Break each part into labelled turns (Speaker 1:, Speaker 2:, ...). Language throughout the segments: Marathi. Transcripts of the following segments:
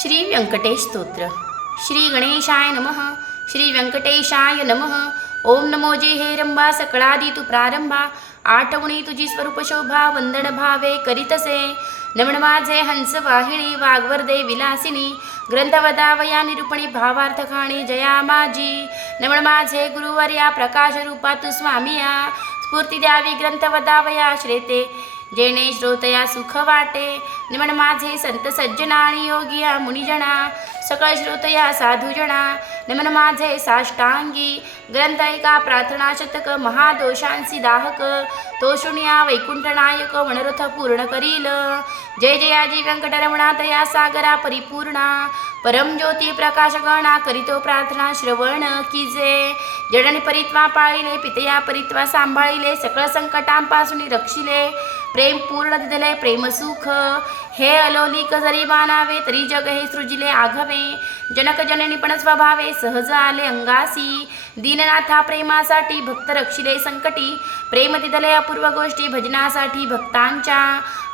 Speaker 1: श्री व्यंकटेश स्तोत्र श्री गणेशाय नम श्री व्यंकटेशाय नम ओम नमो जे हे रंभा सकळादी तू प्रारंभा आठवणी तुझी स्वरूप शोभा वंदन भावे करीतसे नमन माझे हंस वाहिणी वाग्वर्दे विलासिनी ग्रंथवदा वया निरूपणी भावार्थकाणी जया माझी नमन माझे गुरुवर्या प्रकाश रूपा तू स्वामिया स्फूर्ती द्यावी ग्रंथवदा श्रेते जेणे श्रोतया सुख वाटे निमण माझे संत सज्जना आणि योगिया मुनिजना सकळ श्रोतया साधुजना नमन माझे साष्टांगी ग्रंथ ऐका प्रार्थना शतक महादोषांसी दाहक तो वैकुंठनायक वनरथ पूर्ण करील जय जयाजी रमणा तया सागरा परिपूर्णा परम ज्योती प्रकाशगणा करीतो प्रार्थना श्रवण जे जडन परित्वा पाळिले पितया परित्वा सांभाळिले सकळ संकटांपासून रक्षिले प्रेम पूर्ण दिले सुख हे अलोलिक जरी मानावे तरी जग हे सृजिले आघवे जनक जननी पण स्वभावे सहज आले अंगासी दीननाथा प्रेमासाठी भक्त रक्षिले संकटी प्रेम दिदले अपूर्व गोष्टी भजनासाठी भक्तांच्या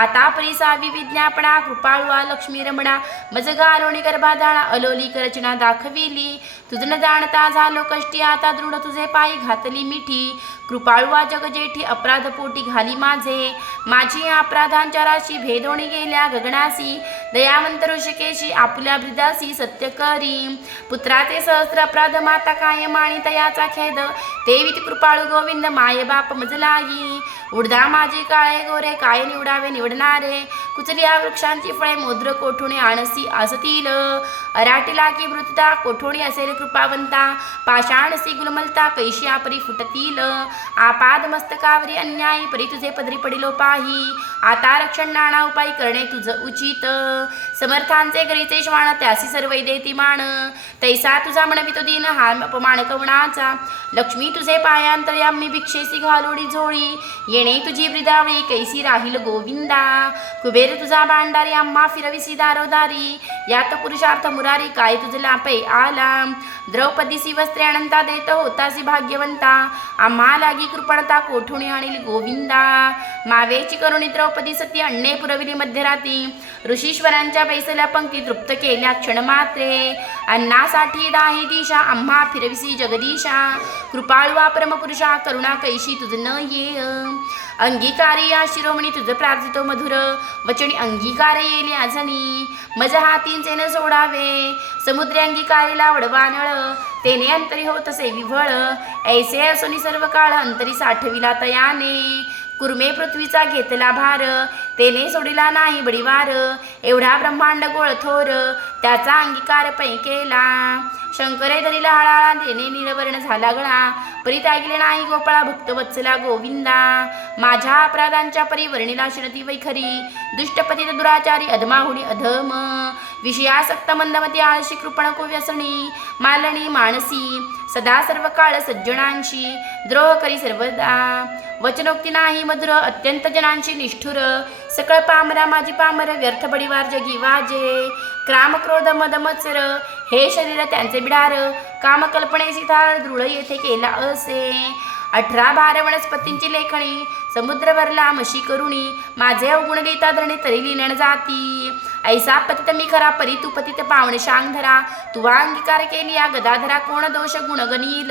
Speaker 1: आता परिसावी विज्ञापना कृपाळुआ लक्ष्मी रमणा मजगा अलोणी गर्भाधाळा अलोली रचना दाखविली तुझ न जाणता झालो कष्टी आता दृढ तुझे पायी घातली मिठी कृपाळुवा जगजेठी अपराध पोटी घाली माझे माझी अपराधांच्या राशी भेदोणी गेल्या गगनासी दयावंत ऋषिकेशी आपल्या ब्रिदासी सत्य करी पुत्राचे सहस्र अपराध माता कायम आणि तयाचा खेद देवीत कृपाळू गोविंद माय बाप मजलागी उडदा माझी काळे गोरे काय निवडावे निवडणारे कुचलिया वृक्षांची फळे मोद्र कोठुणे आणसी असतील अराटीला की मृतदा कोठोणी असेल कृपावंता पाषाणसी गुलमलता कैशी आपरी फुटतील आपाद मस्तकावरी अन्याय परी तुझे पदरी पडिलो पाही आता रक्षण नाणा उपाय करणे तुझं उचित समर्थांचे गरीचे श्वाण त्यासी सर्व देती मान तैसा तुझा म्हणवितो दिन हा अपमान कवणाचा लक्ष्मी तुझे पायांतर आम्ही भिक्षेसी घालोडी झोळी येणे तुझी ब्रिदावळी कैसी राहील गोविंदा कुबेर तुझा भांडारी अम्मा फिरविसी दारोदारी यात पुरुषार्थ मुरारी काय तुझला पै आला द्रौपदीसी वस्त्रे अनंता देत होतासी भाग्यवंता आम्हा लागी कृपणता कोठुणी आणली गोविंदा मावेची करुणी द्रौपदी सती अण्णे पुरविली मध्यराती ऋषीश्वरांच्या बैसल्या पंक्ती तृप्त केल्या क्षणमात्रे अन्नासाठी दाही दिशा आम्हा फिरविसी जगदीशा कृपाळवा परमपुरुषा करुणा कैशी तुझ न ये या शिरोमणी तुझं प्रार्थितो मधुर वचनी अंगीकार येईल आझनी मज हातींचे न सोडावे समुद्र अंगीकारीला वडवानळ तेने अंतरी होत असे विव्हळ ऐसे असोनी सर्व काळ अंतरी साठविला तयाने कुर्मे पृथ्वीचा घेतला भार तेने सोडिला नाही बडीवार एवढा ब्रह्मांड गोळ थोर त्याचा अंगीकार पै केला शंकरे धरीला हळाळा तेने निळवर्ण झाला गळा परीत ऐकले नाही गोपाळा भक्त वत्सला गोविंदा माझ्या अपराधांच्या वर्णिला श्रती वैखरी दुष्टपती दुराचारी अधमाहुडी अधम विषयासक्त मंदमती आळशी कृपण कुव्यसणी मालणी मानसी सदा सर्व काळ सज्जनांशी द्रोह करी सर्वदा वचनोक्ती नाही मधुर अत्यंत जनांशी निष्ठुर सकळ पामरा माझी पामर व्यर्थ बडीवार जगी वाजे क्राम क्रोध मद हे शरीर त्यांचे बिडार काम कल्पने थार दृढ येथे केला असे अठरा बारा वनस्पतींची लेखणी समुद्र भरला मशी करुणी माझे अवगुण गीता धरणे तरी लिहिण जाती ऐसा पतित मी खरा परी तू पतित पावणे शांग धरा तुवा अंगीकार केली या गदाधरा कोण दोष गुणगणील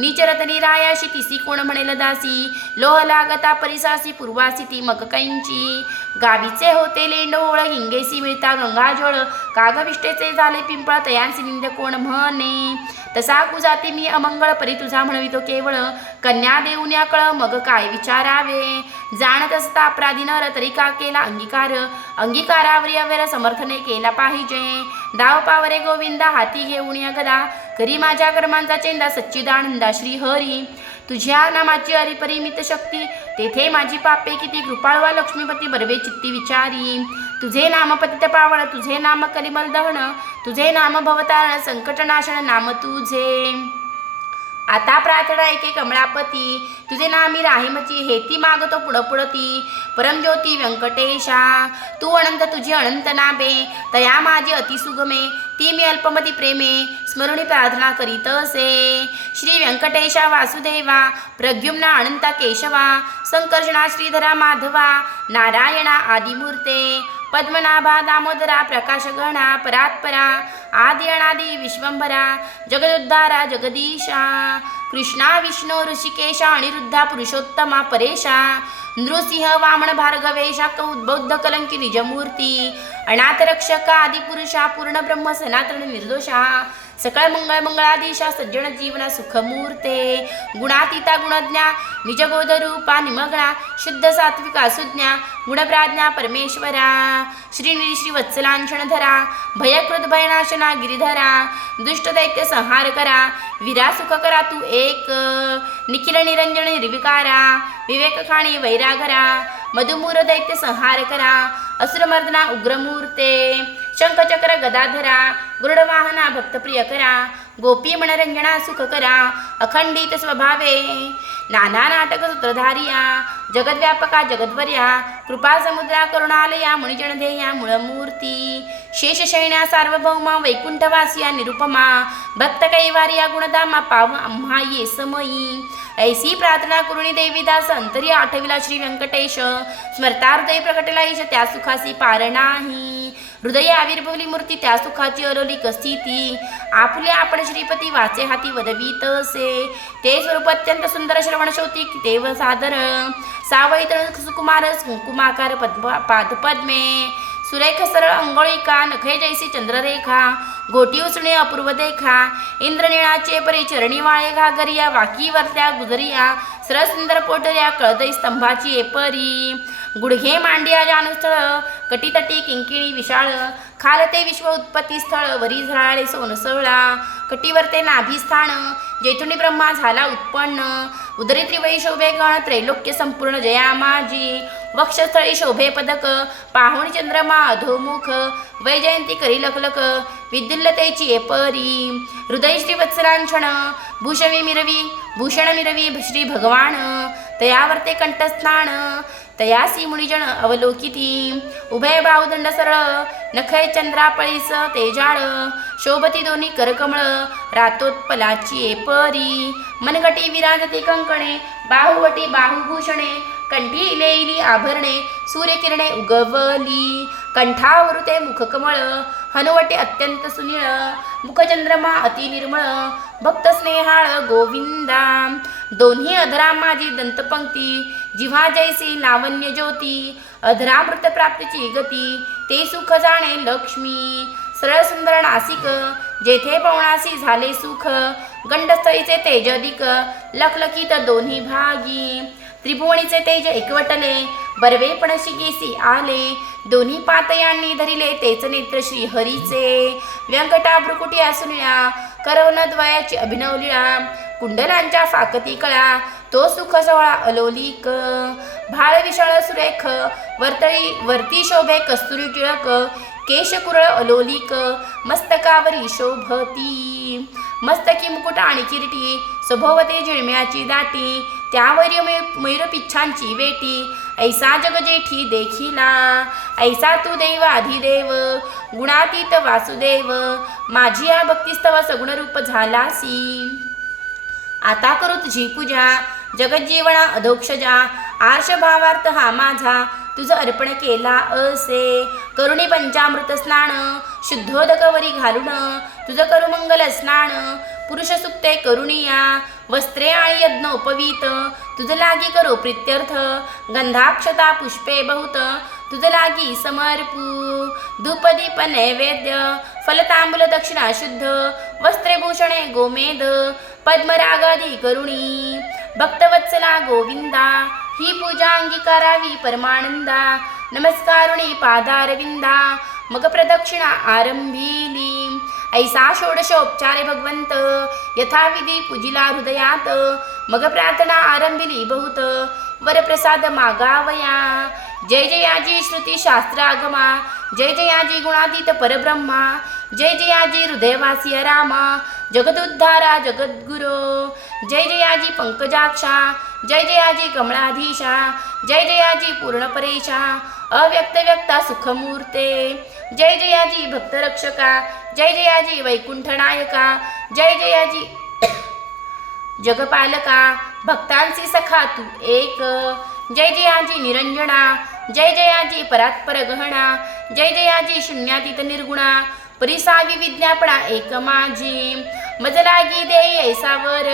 Speaker 1: निचरतनी रायाशी तिसी कोण म्हणेल दासी लोह लागता परिसासी पूर्वासी ती कैंची गावीचे होते लेंडोळ हिंगेसी मिळता गंगाजोळ कागविष्टेचे झाले पिंपळ तयांसी निंद कोण म्हणे तसा कुजाती मी अमंगळ परी तुझा म्हणवितो केवळ कन्या देऊन या कळ मग काय विचारावे जाणत असता अपराधी नर तरी का केला अंगीकार अंगीकारावर कर्तव्यावर समर्थने केला पाहिजे दाव पावरे गोविंदा हाती घेऊन या गदा करी माझ्या कर्मांचा चेंदा सच्चिदानंदा श्री हरी तुझ्या नामाची अरिपरिमित शक्ती तेथे माझी पापे किती कृपाळवा लक्ष्मीपती बर्वे चित्ती विचारी तुझे नाम पतित पावण तुझे नाम करिमल दहन तुझे नाम भवतारण संकटनाशन नाम तुझे आता प्रार्थना ऐके कमळापती तुझे मी राहीमची हे ती मागतो पुढं पुढं ती परमज्योती व्यंकटेशा तू अनंत तुझी अनंत नाबे तया माझे अतिसुगमे ती मी अल्पमती प्रेमे स्मरणी प्रार्थना करीत असे श्री व्यंकटेशा वासुदेवा प्रद्युम्ना अनंता केशवा संकर्षणा श्रीधरा माधवा नारायणा आदिमूर्ते पद्मनाभा दामोदरा प्रकाशगणा परात्परा आदि अनादि विश्वंभरा जगदुद्धारा जगदीशा कृष्णा विष्णु ऋषिकेशा अनिरुद्धा पुरुषोत्तमा परेशा नृसिंह वामन भार्गवेशा कौद्बौद्ध कलंकी निजमूर्ती अनाथरक्षका आदिपुरुषा पूर्ण ब्रह्म सनातन निर्दोषा सकळ मंगळ मंगळाधीशा सज्जन जीवना सुखमूर्ते गुणातीता गुणज्ञा निजबोध रूपा निमगणा शुद्ध सात्विका सुज्ञा गुणप्राज्ञा परमेश्वरा श्री श्री धरा भयकृत भयनाशना गिरिधरा दैत्य संहार करा विरा सुख करा तू एक निखिल निरंजन निर्विकारा खाणी वैराघरा मधुमूर दैत्य संहार करा असुरमर्दना उग्रमूर्ते शंखचक्र गदाधरा धरा भक्तप्रिय करा गोपी मनरंजना सुख करा अखंडित स्वभावे नाना नाटक सूत्रधारिया जगद्व्यापका जगद्वर्या कृपा समुद्रा करुणालया मुनिजनधेया मूळमूर्ती शेषशैण्या सार्वभौमा वैकुंठवासिया निरुपमा भक्त कैवार्या गुणधामा पाव आम्हा ये समयी ऐसी प्रार्थना कुरुणी देवीदास अंतरी आठविला श्री व्यंकटेश स्मरतार्दय प्रकटला त्या सुखासी पारणाही हृदय आविर्भवली मूर्ती त्या सुखाची अरवली कस्ती ती आपले आपण श्रीपती वाचे हाती वदवीत असे ते स्वरूप अत्यंत सुंदर श्रवण शोती देव सादर सावळी तळ सुकुमार सुकुमाकार पद्म पद्मे सुरेख सरळ अंगोळिका नखे जैसी चंद्ररेखा गोटी उसणे अपूर्व देखा इंद्रनिळाचे परी चरणी वाळे घागरिया वाकी वरत्या गुजरिया सरसुंदर पोटर या कळदई स्तंभाची एपरी गुडघे मांडिया जानुस्थळ कटीतटी किंकिणी विशाळ खाल ते विश्व उत्पत्ती स्थळ वरी झराळे सोनसवळा कटीवर ते स्थान, जेतुनी ब्रह्मा झाला उत्पन्न उदरी त्रिवळी शोभे गण त्रैलोक्य संपूर्ण जया वक्षस्थळी शोभे पदक पाहुण चंद्रमा अधोमुख वैजयंती करी लकलक विद्युल्लतेची परी हृदय श्रीवत्सरांक्षण भूषवी मिरवी भूषण मिरवी श्री भगवान तयावर्ते कंठस्नान तयासी मुनिजन अवलोकिती उभय बाहुदंड सरळ नखय चंद्रापळीस तेजाळ शोभती दोन्ही करकमळ रातोत्पलाची परी मनगटी विराजती कंकणे बाहुवटी बाहुभूषणे कंठी इलेली आभरणे सूर्यकिरणे उगवली कंठावरुते मुखकमळ हनुवटे अत्यंत सुनिळ मुखचंद्रमा अतिनिर्मळ भक्त स्नेहाळ गोविंदा दोन्ही अधरा माझी दंतपंक्ती जिव्हा जैसी लावण्य ज्योती अधरामृत प्राप्तीची गती ते सुख जाणे लक्ष्मी सरळ सुंदर नासिक जेथे पौणासी झाले सुख गंडस्थळीचे तेजदिक लखलखीत दोन्ही भागी त्रिभुवनीचे तेज एकवटले बर्वेपणशी केसी आले दोन्ही पातयांनी धरिले तेच नेत्र श्री हरीचे व्यंकटा भ्रुकुटी असुनिळा करवण द्वयाची लिळा कुंडलांच्या फाकती कळा तो सुख सोहळा अलोलिक भाळ विशाळ सुरेख वर्तळी वरती शोभे कस्तुरी टिळक केशकुरळ अलोलिक मस्तकावरी शोभती मस्तकी मुकुट आणि किरीटी सभोवते जिळम्याची दाटी त्या मयूर मयूर पिच्छांची वेटी ऐसा जगजेठी देखिला ऐसा तू देव अधिदेव गुणातीत वासुदेव माझी या भक्तिस्तव सगुणरूप झालासी आता करू तुझी पूजा जगज्जीवना अधोक्षजा भावार्थ हा माझा तुझं अर्पण केला असे करुणी पंचामृत स्नान शुद्धोदकवरी घालून तुझं करुमंगल स्नान पुरुषसुक्ते करुणिया वस्त्रे आणि यज्ञ उपवीत तुझ लागी करो प्रित्यर्थ गंधाक्षता पुष्पे बहुत तुझ लागी समर्पू धूपदीप नैवेद्य फलतांबुल दक्षिणा शुद्ध भूषणे गोमेद पद्मरागादी करुणी भक्तवत्सला गोविंदा ही पूजा अंगीकारावी परमानंदा नमस्कारुणी पादारविंदा मग प्रदक्षिणा आरंभिली ऐसा षोडशोपचारे भगवंत यथाविधी पूजिला हृदयात मग प्रार्थना आरंभिली बहुत वरप्रसाद मागावया जय जयाजी श्रुती शास्त्र आगमा जय जयाजी गुणातीत परब्रह्मा जय जयाजी हृदयवासी रामा जगदुद्धारा जगद्गुरो जय जयाजी पंकजाक्षा जय जयाजी कमळाधीशा जय जयाजी पूर्णपरेशा अव्यक्त व्यक्ता सुखमूर्ते जय जयाजी भक्तरक्षका जय जयाजी वैकुंठनायका जय जयाजी जगपालका भक्तांसी सखा तू एक जय जयाजी निरंजना जय जयाजी परात्पर गहणा जय जयाजी शून्यातीत निर्गुणा परिसावी विज्ञापना एक माझी मजलागी दे ऐसावर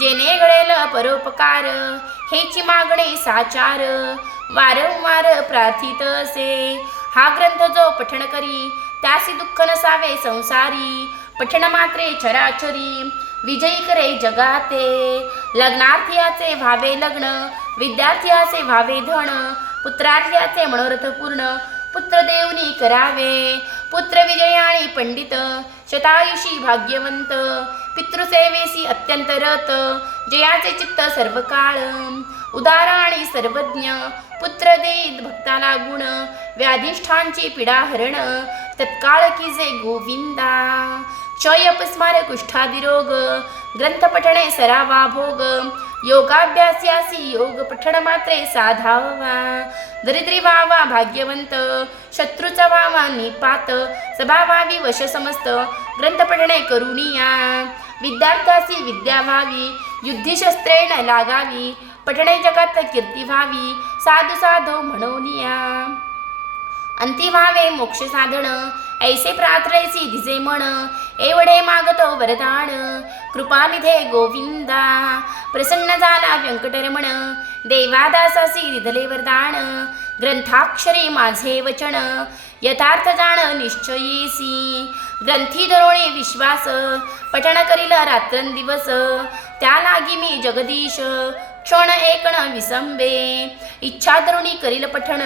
Speaker 1: जेने घडेल परोपकार हेची मागणे साचार वारंवार प्रार्थित असे हा ग्रंथ जो पठण करी त्यासी दुःख नसावे संसारी पठण मात्रे चराचरी विजयी करे जगाते लग्नार्थियाचे व्हावे लग्न विद्यार्थियाचे व्हावे धन पुत्रार्थियाचे मनोरथ पूर्ण पुत्रदेवनी करावे पुत्र विजयाणी पंडित शतायुषी भाग्यवंत पितृसेवेसी अत्यंत रत जयाचे चित्त सर्व काळ उदाराणी सर्वज्ञ पुत्र देत भक्ताला गुण व्याधिष्ठांची पिढा हरण तत्काळ की जे गोविंदा क्षय अपस्मार कुष्ठादिरोग ग्रंथ पठणे सरावा भोग योगाभ्यास्यासी योग पठण मात्रे साधावा दरिद्री वावा भाग्यवंत शत्रूचा वावा निपात सभावावी वश समस्त ग्रंथ पठणे करुणिया विद्यार्थ्यासी विद्या व्हावी युद्धिशस्त्रेण लागावी पठणे जगत कीर्ती व्हावी साधू साधो म्हणूनिया अंती व्हावे मोक्ष साधन ऐसे प्रार्थनेसी दिजे म्हण एवढे मागतो वरदान कृपानिधे गोविंदा प्रसन्न झाला व्यंकटरमण देवादासासी दिधले वरदान ग्रंथाक्षरी माझे वचन यथार्थ जाण निश्चयीसी ग्रंथी दरोणे विश्वास पठण करील रात्रंदिवस त्या लागी मी जगदीश क्षण एकण विसंबे इच्छा तरुणी करील पठण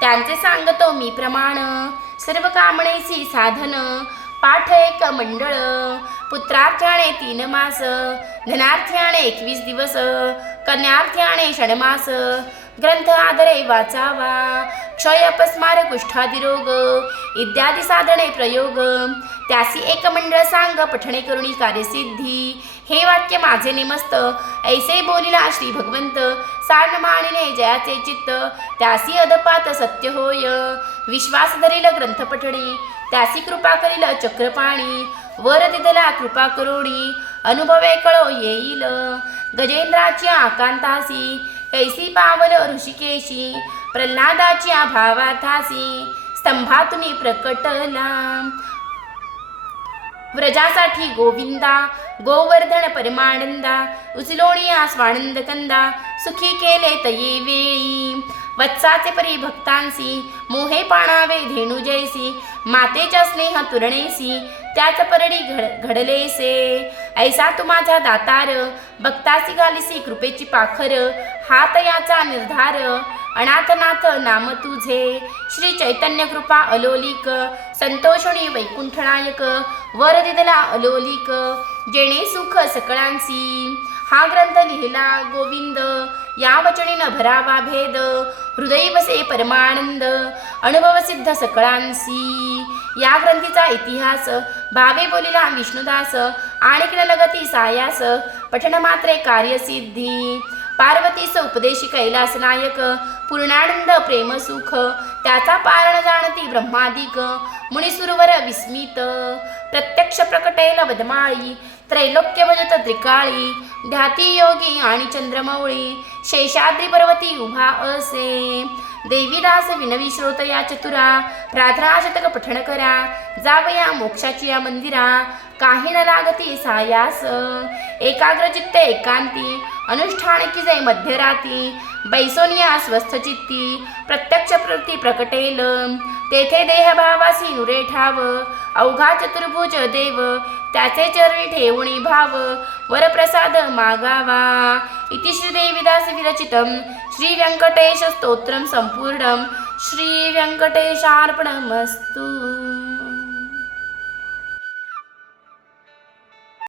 Speaker 1: त्यांचे सांगतो मी प्रमाण सर्व कामणेसी साधन पाठ एक मंडळ पुत्रार्थ्याने तीन मास धनार्थ्याने एकवीस दिवस कन्यार्थ्याने षणमास ग्रंथ आदरे वाचावा क्षय अपस्मार कुष्ठादिरोग इत्यादी साधने प्रयोग त्यासी एक मंडळ सांग पठणे करुणी कार्यसिद्धी हे वाक्य माझे नेमस्त ऐसे बोलिला श्री भगवंत मानिने जयाचे चित्त त्यासी अदपात सत्य होय विश्वास धरील ग्रंथ पठडी त्यासी कृपा करील चक्रपाणी वर दिदला कृपा करोणी अनुभवे कळो येईल गजेंद्राची आकांतासी कैसी पावल ऋषिकेशी प्रल्हादाची भावाथासी स्तंभातून प्रकटला व्रजासाठी गोविंदा गोवर्धन परमानंदा उजलोणी स्वानंद कंदा सुखी केले तये वेळी वत्साचे परी भक्तांसी मोहे पाणावे धेणू जैसी मातेच्या स्नेह तुरणेसी त्याच परडी घड घडलेसे ऐसा तू माझा दातार भक्तासी घालिसी कृपेची पाखर हात याचा निर्धार अनाथनाथ नाम तुझे श्री चैतन्य कृपा अलोलिक संतोषणी वैकुंठनायक दिदला अलोलिक जेणे सुख सकळांसी हा ग्रंथ लिहिला गोविंद या वचनीन भरावा भेद हृदय बसे परमानंद अनुभव सिद्ध सकळांसी या ग्रंथीचा इतिहास भावे बोलिला विष्णुदास आणि लगती सायास पठनमात्रे कार्यसिद्धी पार्वतीस उपदेश कैलास नायक पूर्णानंद प्रेमसुख त्याचा पारण जाणती ब्रह्मादिक मुनिसुरवर विस्मित प्रत्यक्ष प्रकटेल बदमाळी त्रैलोक्य भजत त्रिकाळी ध्याती योगी आणि चंद्रमौळी शेषाद्री पर्वती उभा असे देवीदास विनवी श्रोत या चतुरा प्रार्थना शतक पठण करा जावया मोक्षाची या मंदिरा काही न लागती सायास एकाग्रचित्त एकांती अनुष्ठान की जाई मध्यराती बैसोनिया स्वस्थचित्ती प्रत्यक्ष प्रती प्रकटेल तेथे देहभावासी नुरे ठाव अवघा चतुर्भुज देव त्याचे चरणी ठेवणी भाव वरप्रसाद मागावा इति श्रीदेवीदास विरचित संपूर्णं श्री व्यंकटेशार्पणमस्तू